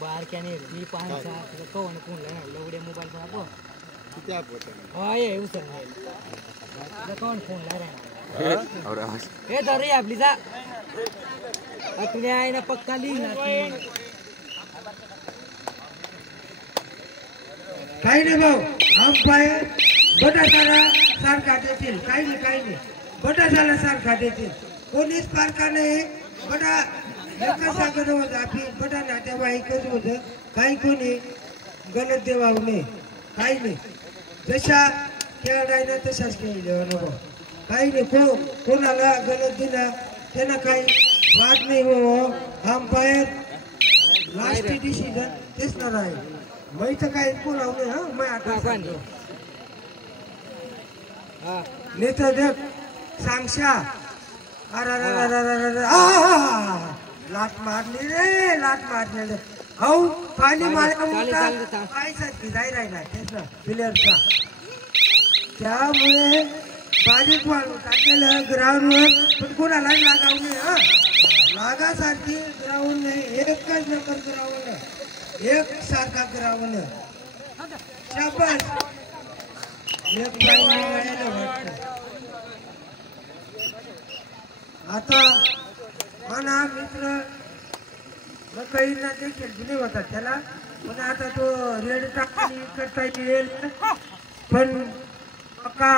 बाहर क्या नहीं भी पांच सात तो कौन कौन लेना लोगड़े मोबाइल पर आपको क्या पता हां ये उस तो कौन फोन ला रहा है और ए दरी आपली जा आपले आहे ना पक्का ली ना काही नाही भाऊ अंपायर बटासाला सारखा देतील काही नाही बटासाला सारखा देतील कोणीच पारखा नाही बटा एकच सांगत होतं आपली बटा नाट्यवाईकच होतं काही कोणी गलत देवाव नाही काही नाही जशा खेळायला तशाच खेळ देवा नको काही नाही कोणाला गलत दिला त्यांना काही वाद नाही हो अंपायर लास्ट डिसिजन तेच ना आहे मैं तो काय बोलावले हा मैं आता सांगतो हा नेता देख सांगशा अरे लात मारली रे लात मारली रे औ पाणी मारला काय सारखी जाय राहिला तेच ना प्लेयरचा त्यामुळे बारीक वाळू टाकलेलं ग्राउंडवर पण कोणाला लागावले हा लागासारखी ग्राउंड नाही एकच नंबर ग्राउंड आहे एक सारखा ग्राउंड शाबास एक आता मना मित्र मग काही ना देखील जुने होता त्याला पण आता तो रेड टाकली करता येईल पण का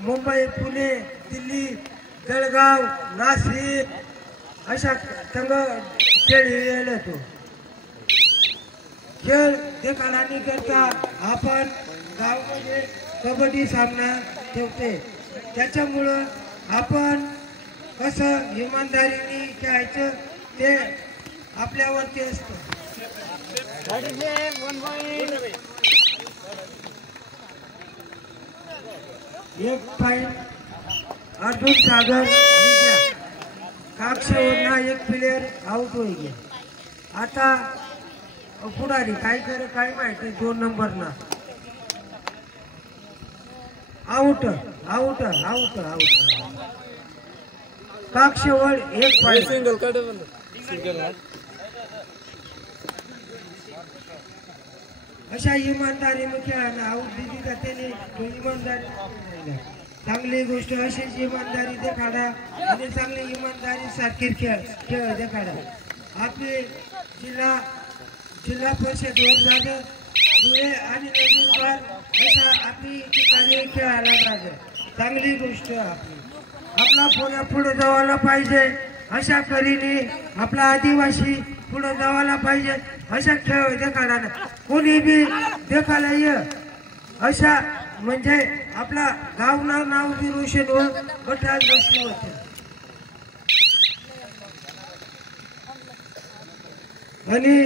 मुंबई पुणे दिल्ली जळगाव नाशिक अशा संघ खेळ तो खेळ देखाला करता आपण गावामध्ये कबड्डी सामना ठेवते त्याच्यामुळं आपण कसं इमानदारीने खेळायचं ते आपल्यावरती असतं एक पॉइंट अर्जुन सागर काक्षवरना एक प्लेयर आउट होईल आता पुढारी काय करे काय माहिती 2 नंबर ना आउट आउट आउट आउट काक्षवर एक पॉइंट सिंगल काढ सिंगल अशा इमानदारी खेळायला आउट दिली का त्याने इमानदारी चांगली गोष्ट अशीच इमानदारी देखाडा आणि चांगली इमानदारी सारखी खेळ देखाडा आपली जिल्हा परिषद वर झालं धुळे आणि नंदुरबार अशा आपली ठिकाणी खेळायला लागलं चांगली गोष्ट आपली आपला पुढे जावायला पाहिजे अशा करीने आपला आदिवासी पुढे जावायला पाहिजे अशा खेळ देखाडा कोणी बी देखायला ये अशा म्हणजे आपला गाव नाव बी रोशन व बऱ्याच गोष्टी होते आणि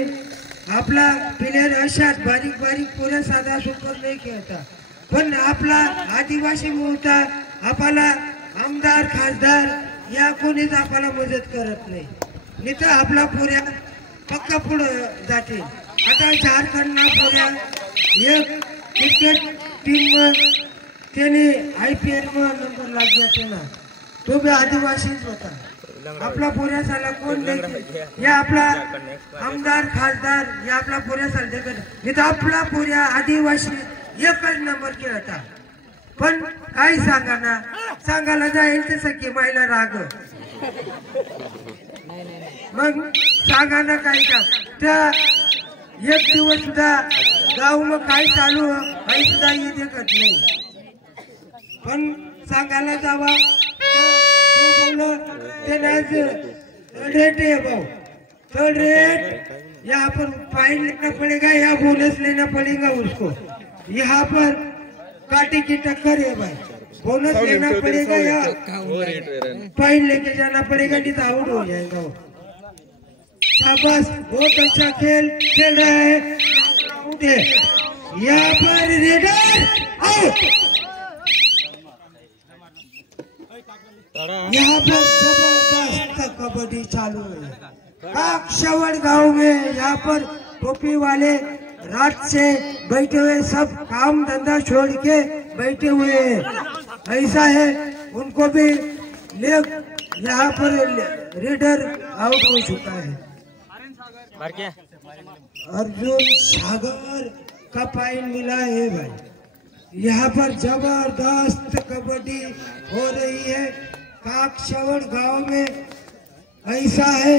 आपला प्लेयर अशाच बारीक पोरं साधा सुपर नाही खेळता पण आपला आदिवासी मुलता आपला आमदार खासदार या कोणीच आपल्याला मदत करत नाही तर आपला पोऱ्या पक्का पुढे जातील आता झारखंडला पोऱ्या एक क्रिकेट टीम त्याने IPL मध्ये नंबर लागला ना तो बी आदिवासीच होता आपला पोऱ्यासाला कोण देते या आपला आमदार खासदार या आपला पोऱ्यासाला देखत इथं आपला पोऱ्या आदिवासी एकच नंबर खेळता पण काही सांगा ना सांगायला जाईल तसं की मायला राग मग सांगा ना काही का त्या एक दिवस सुद्धा गाव मग काय चालू काही सुद्धा ये देखत नाही पण सांगायला जावा रेट है भाव तो रेट यहाँ पर फाइन लेना पड़ेगा या बोनस लेना पड़ेगा उसको यहाँ पर काटी की टक्कर है भाई बोनस लेना पड़ेगा या फाइन लेके जाना पड़ेगा नहीं तो आउट हो जाएगा वो शाबाश बहुत अच्छा खेल रहा है आउट है यहाँ पर रेडर आउट यहाँ पर जबरदस्त कबड्डी चालू है काक्षवड़ गांव में यहाँ पर टोपी वाले रात से बैठे हुए सब काम धंधा छोड़ के बैठे हुए हैं ऐसा है उनको भी लेग यहाँ पर रेडर आउट हो चुका है अर्जुन सागर का पॉइंट मिला है भाई। यहाँ पर जबरदस्त कबड्डी हो रही है। काकशवड़ गांव में ऐसा है,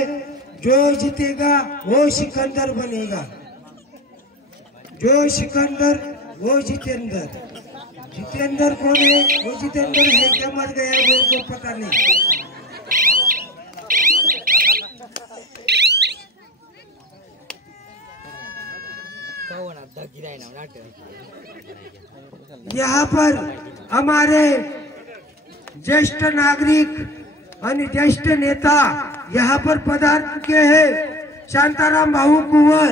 जो जीतेगा वो सिकंदर बनेगा, जो सिकंदर वो जितेंद्र। जितेंद्र कौन है? वो जितेंद्र है क्या मर गया मेरे को पता नहीं। यहाँ पर हमारे ज्येष्ठ नागरिक और ज्येष्ठ नेता यहाँ पर पधार के हैं। शांताराम भाऊ कुंवर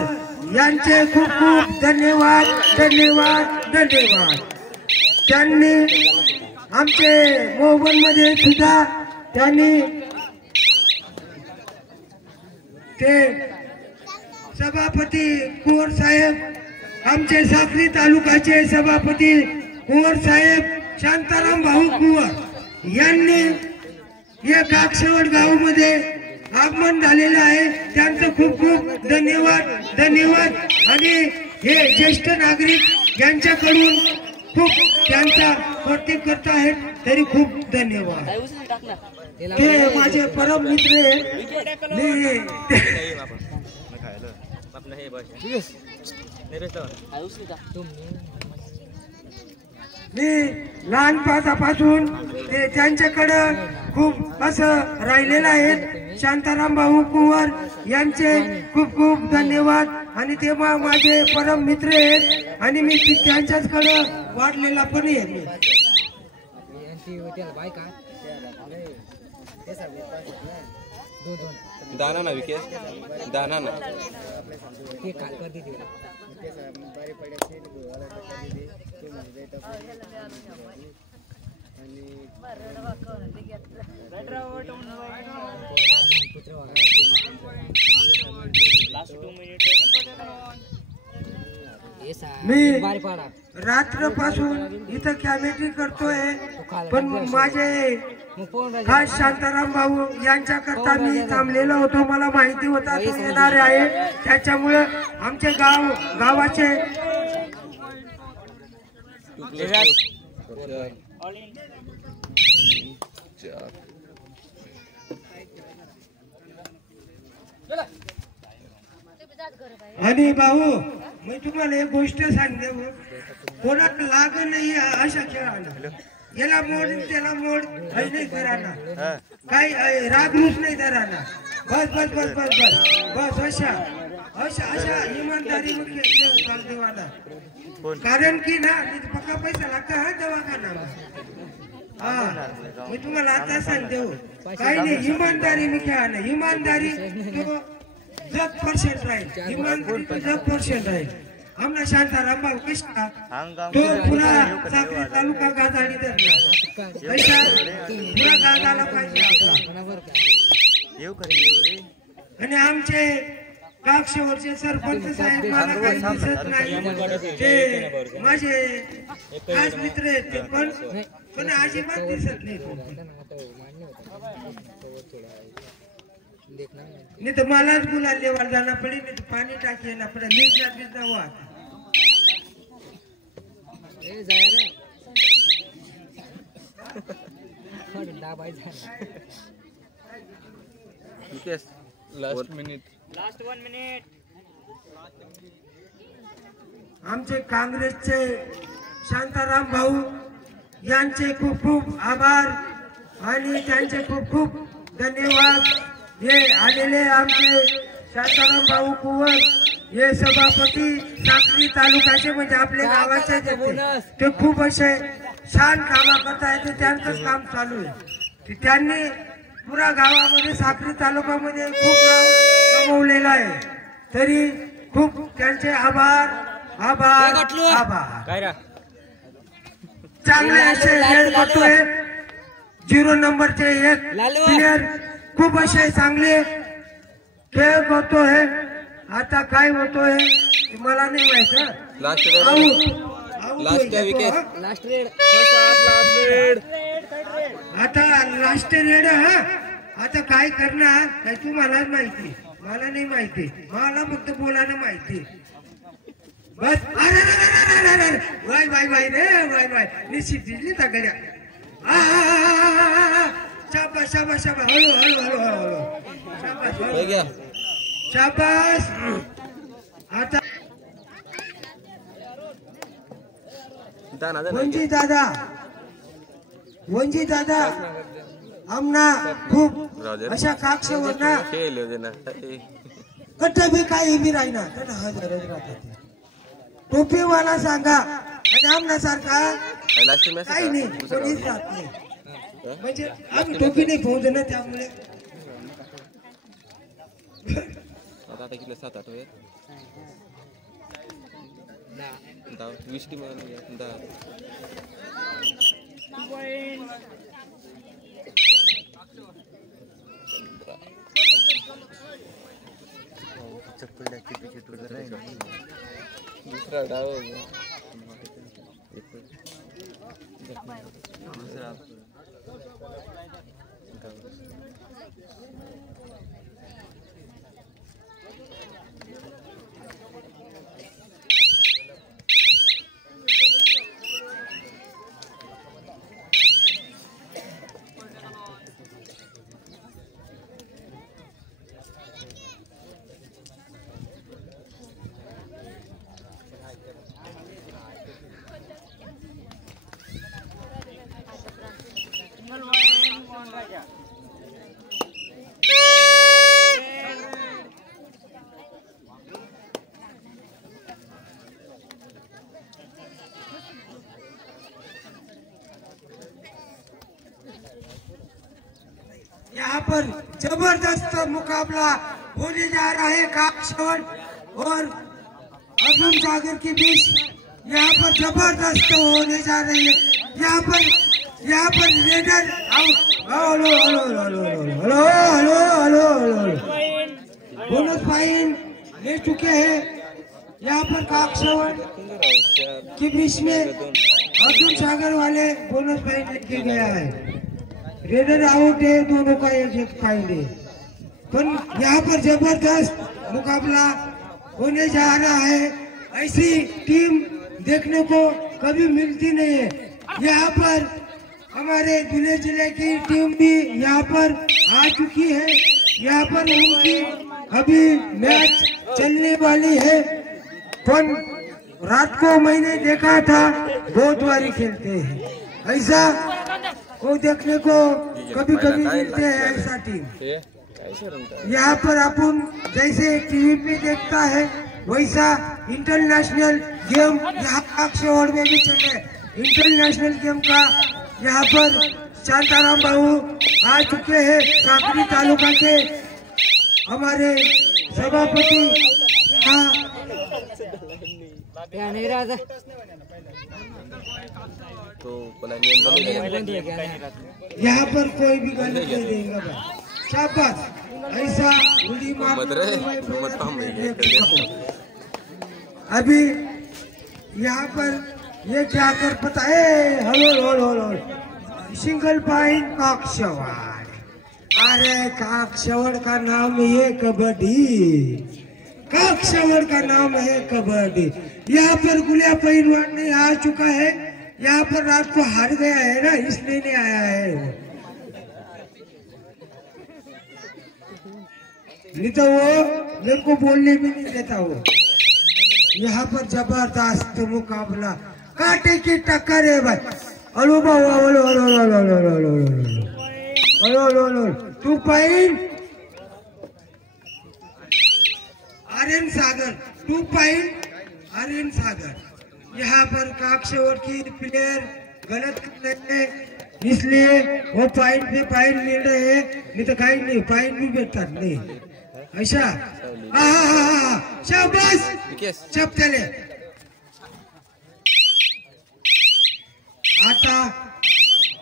यांचे खूप खूप धन्यवाद धन्यवाद धन्यवाद। त्यांनी आमचे मोहन मध्ये सुद्धा त्यांनी ते सभापती कुंवर साहेब, आमचे साक्री तालुक्याचे सभापती कुंवर साहेब शांताराम भाऊ कुंवर यांनी या काकशवड गावामध्ये आगमन झालेलं आहे। त्यांचं खूप खूप धन्यवाद धन्यवाद। आणि हे ज्येष्ठ नागरिक यांच्याकडून खूप त्यांचा प्रतीक करत आहेत, तरी खूप धन्यवाद। ते माझे परम मित्र मी लहानपणापासून ते त्यांच्याकडं खूप असं राहिलेलं आहे। शांताराम भाऊ कुंवर यांचे खूप खूप धन्यवाद। आणि ते माझे परम मित्र आहेत आणि मी त्यांच्याचकडं वाढलेला पण आहे। दाना ना विकेस दाना ना मी रात्रपासून इथं कॅमेटी करतोय, पण माझे खास शांताराम भाऊ यांच्याकरता मी थांबलेलो होतो। मला माहिती होता तो येणार आहे, त्याच्यामुळे आमचे गावाचे आणि भाऊ मी तुम्हाला एक गोष्ट सांगते, कोणाला लाग नाही अशा खेळाला। याला मोड त्याला मोड नाही कराना, काही रागरूप नाही धराना। बस बस बस बस बस बस अशा अशा अशा इमानदारी चालते वाला। कारण की ना पक्का पैसा लागतो हा दवाखाना। हा मी तुम्हाला आता सांगते हो, काही नाही इमानदारी मी खेळा नाही। इमानदारी तो 10% राहील, इमानदारी तो 10% राहील। आमना शांताराम भाऊ कशा तो पुरा साक्री तालुका गाजाडी धरला, कशा पुरा गाजाला पाहिजे आपला। आणि आमचे काकशवरचे सरपंच साहेब मला काही दिसत नाही, ते माझे खास मित्र आहेत, ते पण अजिबात दिसत नाही। नहीं तो मलाच गुलाल लेवाल जाना पड़ी, नहीं तो पानी टाकी ना पड़े, नीच ना हुआ लास्ट मिनिट लास्ट 1 मिनिट। आमचे काँग्रेसचे शांताराम भाऊ यांचे खूप खूप आभार आणि त्यांचे खूप खूप धन्यवाद। हे आलेले आमचे शांताराम भाऊ कुंवर हे सभापती साक्री तालुक्याचे, म्हणजे आपल्या गावाचे ते खूप असे छान कामा करता येते, त्यांचंच काम चालू आहे। त्यांनी पुरा गावामध्ये साक्री तालुक्यामध्ये खूप नाव कमवलेलं आहे, तरी खूप त्यांचे आभार आभार आभार। चांगले असे खेळ करतोय, 0 नंबरचे एक प्लेयर खूप असे चांगले खेळ करतोय। आता काय होतोय मला नाही माहित। लास्ट विकेट लास्ट रेड आता लास्ट रेड। हा आता काय करणार काय तुम्हालाच माहिती। मला नाही माहिती, मला फक्त बोलायला माहिती बस. अरे वाय वाय वाय रे वाय वाय निश्चित दिली तगड्या. शाबास शाबास शाबास हळू हळू हळू हळू शाबास शाबास. आता वंजी दादा आमना खूप अशा काक्षवर ना कट बी काही बी राहीना त्यांना हजरच राहतात. टोपीवाला सांगा आणि आमना सारखा काही नाही कोणीच राहत नाही. म्हणजे आम्ही टोपी नाही पोहोचलो ना त्यामुळे. आता किती 7-8 वेळ 20 टीम दूसरा डाव यहाँ पर जबरदस्त मुकाबला होने जा रहा है काक्षवर और अर्जुन सागर के बीच. यहाँ पर जबरदस्त होने जा रही है. यहाँ पर raider hello hello hello hello hello hello bonus point ले चुके हैं. यहाँ पर काक्षवर के बीच में अर्जुन सागर वाले बोनस पॉइंट लेके गया है. रेडर आउट है, दोनों का एक पॉइंट है. पर यहाँ पर जबरदस्त मुकाबला होने जा रहा है. ऐसी टीम देखने को कभी मिलती नहीं है. यहाँ पर हमारे धुले जिले की टीम भी यहाँ पर आ चुकी है. यहाँ पर उनकी अभी मैच चलने वाली है. पर रात को मैंने देखा था बहुत बारी खेलते हैं. ऐसा वो देखने को कभी कभी मिलते हैं ऐसा टीम. यहाँ पर अपन जैसे टीवी पे देखता है वैसा इंटरनेशनल गेम यहाँ काक्षवर में भी चल रहा है. इंटरनेशनल गेम का यहाँ पर शांताराम बाबू आ चुके हैं. साकरी तालुका के हमारे सभापति तो यहाँ पर कोई भी गलत नहीं देगा. शाबाश ऐसा उड़ी मार. अभी यहाँ पर ये क्या कर पता है. Hello hello hello single point काक्षवर. अरे काक्षवर का नाम है कबड्डी. काक्षवर का नाम है कबड्डी. यहाँ पर गुलिया पहलवान नहीं आ चुका है. यहाँ पर रात को हार गया है ना, इसलिए नहीं आया है. नहीं तो वो मेरे को बोलने भी नहीं देता वो. यहाँ पर जबरदस्त मुकाबला कांटे की टक्कर है भाई. हेलो बाबू hello hello hello hello hello hello hello 2 point Aryan Sagar. 2 point Aryan Sagar. यहाँ पर काक्षवर की प्लेयर गलत कर रहे हैं इसलिए वो पॉइंट पे पॉइंट मिल रहे हैं. नहीं तो कहीं नहीं पॉइंट भी बेहतर नहीं ऐसा. शाबाश चप चले. आता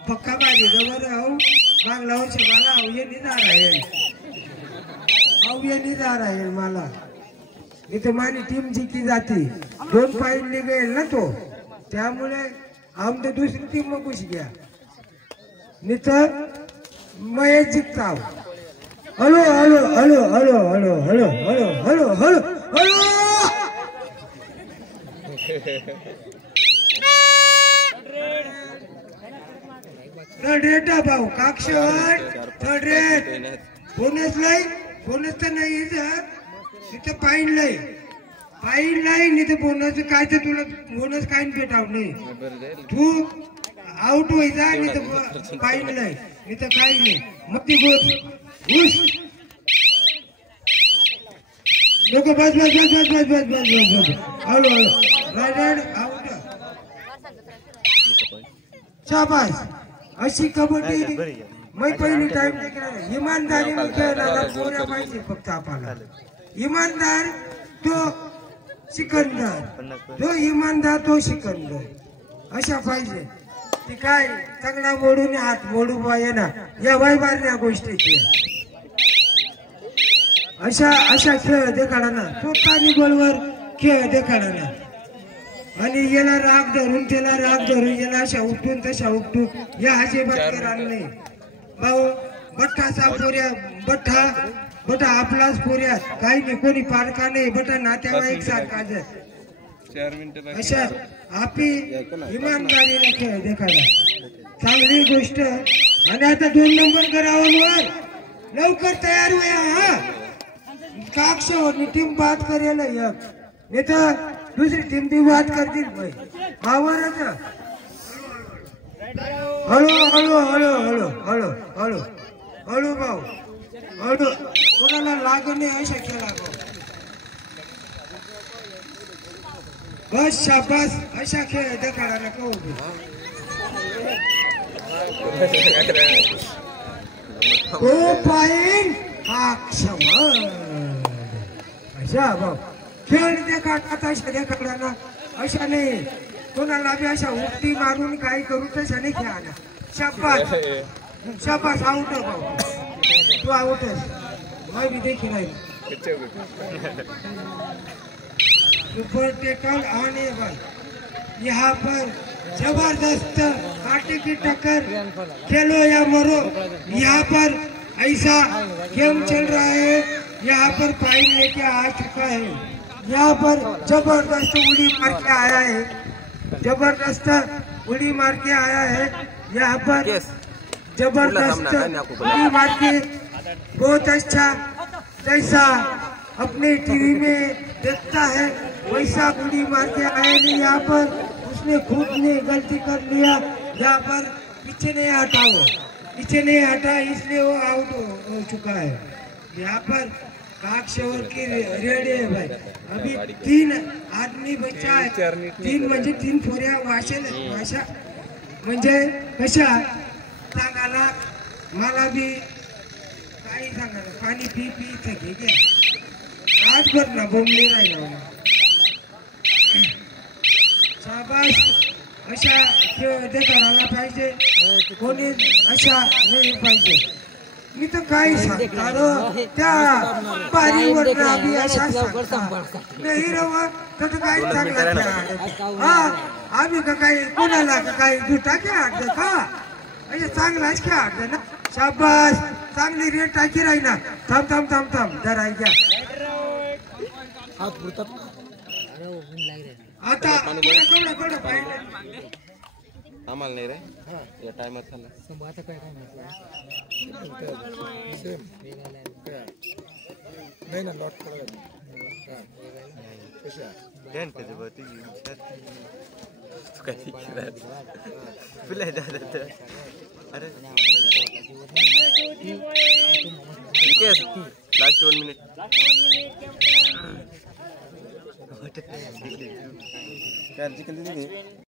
पक्का बाजी रबर बांगलावर से मला ये नहीं जा रहा है. ये नहीं जा रहा है मला. नहीं तो हमारी टीम जीती जाती. 2 पॉइंट ले गए ना तो त्यामुळे हम तो दूसरी टीम में घुस गया. नहीं तो मैं जीतता हूँ. Hello hello hello hello hello hello hello hello hello hello third rate भाऊ काक्षवर थर्ड रेट बोनस तर नाही इथं पाईन लाई नाही तर बोनस काय तर तुला बोनस काय भेटाव नाही तू आउट व्हायचा नाही तर पाईन लाई नाही तर काही नाही मग ती घुस लोक बस बस बस बस बस बस बस बस हॅलो हॅलो राईट आउट शाबास अशी कबड्डी मी पहिली टाइम नाही केला इमानदारीने खेळणारा पोऱ्या पाहिजे फक्त आपल्याला इमानदार तो सिकंदर जो इमानदार तो सिकंदर अशा पाहिजे ती काय चांगला मोडून हात मोडू पाहिजे ना या वैबारण्या गोष्टीची अशा खेळ देखाडा ना स्वतःनी बळवर खेळ देखाडा ना आणि याला राग धरून त्याला राग धरून याला अशा उपटून तशा उपटून या अजिबात केला नाही भाऊ बठ्ठाचा पोऱ्या बठ्ठा आपलाच पोऱ्या काही नाही कोणी पारखा नाही बठ्ठा नात्यावाईक सारखा अशा आपली इमानदारीने खेळ देखाडा चांगली गोष्ट आणि आता 2 नंबर करावर लवकर तयार होया हा काक्षवर टीम बात करेल एक नाही तर दुसरी टीम ती बात करतील भाई आवरच हळू हळू हळू हळू हळू हळू हळू भाऊ हळू कोणाला लागणे अशा खेळा भाऊ बस शाबास अशा खेळ देखाडा नको तो पाहिन अशा भाऊ खेळ देखाडतात अशा देखाडा अशा नाही कोणाला बी अशा उक्ती मारून काही करू तशा नाही खेळायला शाबास शाबास आउट भाऊ तू आउटच मैं भी देखी नहीं सुपर टेकल आने भाई यहाँ पर जबरदस्त कांटे की टक्कर खेलो या मरो यहाँ पर ऐसा गेम चल रहा है यहाँ पर पाइन लेके आ चुका है यहाँ पर जबरदस्त उड़ी मार के आया है जबरदस्त उड़ी मार के आया है यहाँ पर जबरदस्त उड़ी मार के बहुत अच्छा जैसा अपने टीवी में देखता है वैसा उड़ी मार के आया नहीं यहाँ पर उसने खुद ने गलती कर लिया यहाँ पर पीछे नहीं हटा इसलिए वो आउट हो चुका है यहाँ पर काक्षवर की रेडी है भाई अभी 3 आदमी बच्चा है 3 म्हणजे 3 फोऱ्या भाषा म्हणजे कशा सांगायला मला बी काही सांगायला पाणी पी थके घ्या आज भर ना बोंबले राहिला शाबास अशा खेळ देखाडायला पाहिजे कोणी अशा नाही पाहिजे मी तर काही सांगणार त्या बारीवर आम्ही अशा नाही रवा तर काही चांगला हा आम्ही का काही कोणाला का काही जुटा खेळाड का अशा चांगलाच खेळाड ना शाबास चांगली रेट टाकी राही ना थांब जरा घ्या आता आम्हाला नाही रे या टायमात चालला नाही ना लॉट अरे लास्ट 1 मिनिट काय चिकन